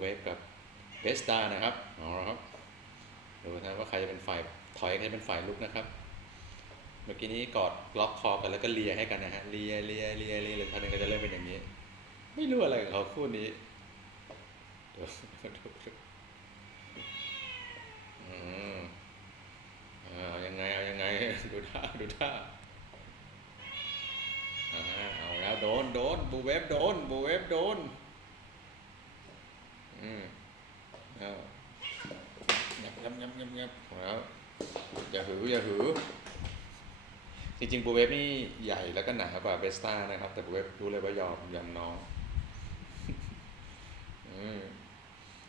เวฟกับเบสตานะครับเอาละครับดูนะว่าใครจะเป็นฝ่ายถอยใครจะเป็นฝ่ายลุกนะครับ เมื่อกี้นี้กอดล็อกคอกันแล้วก็เลียให้กันนะฮะเลียเลียเลียเลียเลยคราวนี้ก็จะเริ่มเป็นอย่างนี้ ไม่รู้อะไรกับเขาคู่นี้ดูดูดูอืมอ่าเอายังไงเอายังไงดูท่าดูท่าอ่าเอาแล้วโดนโดนบูเวฟโดนบูเวฟโดน อืมเอายับยับยับยับยับเอาแล้วอย่าหืออย่าหือ จริงๆบูเวฟนี่ใหญ่แล้วก็หนากว่าเบสต้านะครับ แต่บูเวฟรู้เลยว่ายอมยอมน้องอืม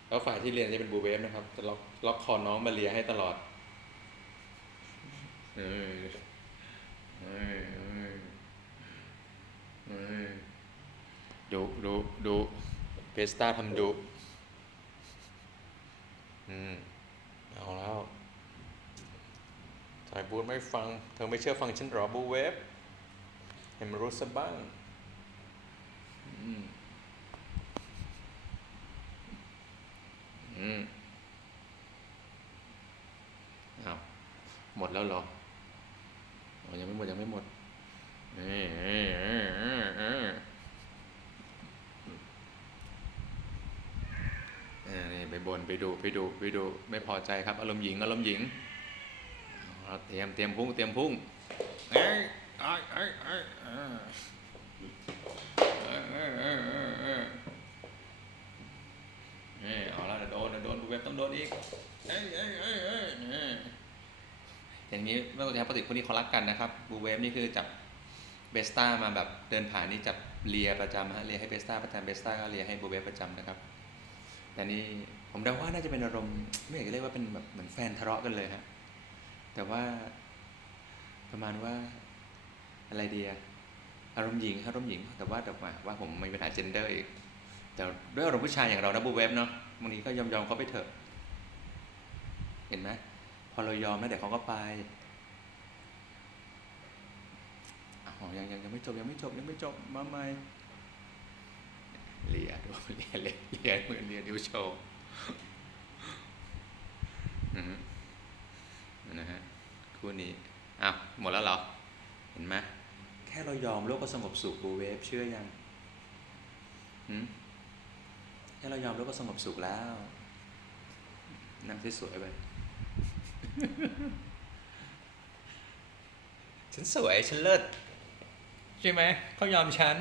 แล้วฝ่ายที่เรียนจะเป็นบูเวฟนะครับจะล็อกล็อกคอน้องมาเลียให้ตลอดเออเออเออเออดูดูดูเบสต้าทำดู อืม เอาแล้วสายบูนไม่ฟัง เธอไม่เชื่อฟังฉันหรอบูเวฟให้มันรู้ซะบ้าง อืม อืมอ้าวหมดแล้วหรออยังไม่หมด ยังไม่หมดนี่นี่นี่นี่ ไปบนไปดูไปดูไปดูไม่พอใจครับ อารมณ์หญิงอารมณ์หญิงเราเตรียมเตรียมพุ่งเตรียมพุ่งเอ้ยเอ้ยเอ้ยเอ้ยเฮ้ยเอาละโดนโดนบูเว็บต้องโดนอีกเอ้ยเอ้ยเอ้ยเอ้ยอย่างนี้ไม่ต้องใช้ปฏิคนนี้เขารักกันนะครับบูเวฟนี่คือจับเบสต้ามาแบบเดินผ่านนี่จับเลียประจำฮะเลียให้เบสต้าประจำเบสต้าก็เลียให้บูเวฟประจำนะครับแต่นี่ ผมเดาว่าน่าจะเป็นอารมณ์ไม่อยากจะเรียกว่าเป็นแบบเหมือนแฟนทะเลาะกันเลยฮะแต่ว่าประมาณว่าอะไรเดีอะอารมณ์หญิงอารมณ์หญิง แต่ว่าแต่ว่าว่าผมมีปัญหาเจนเดอร์อีกแต่ด้วยอารมณ์ผู้ชายอย่างเรานะบูเวฟเนาะบางทีก็ยอมยอมเขาไปเถอะ เห็นไหมพอเรายอมแล้วเดี๋ยวเขาก็ไปอ๋อยังยังยังไม่จบยังไม่จบยังไม่จบมาใหม่เลียดูเลียเลียเลียเหมือนเลียดิวโชว์ นะฮะคู่นี้อ้าวหมดแล้วเหรอ เห็นไหมแค่เรายอมโลกก็สงบสุขบูเวฟเชื่อยังหืมแค่เรายอมโลกก็สงบสุขแล้วนั่งสวยๆไปฉันสวย ฉันเลิศใช่ไหมเขายอมฉัน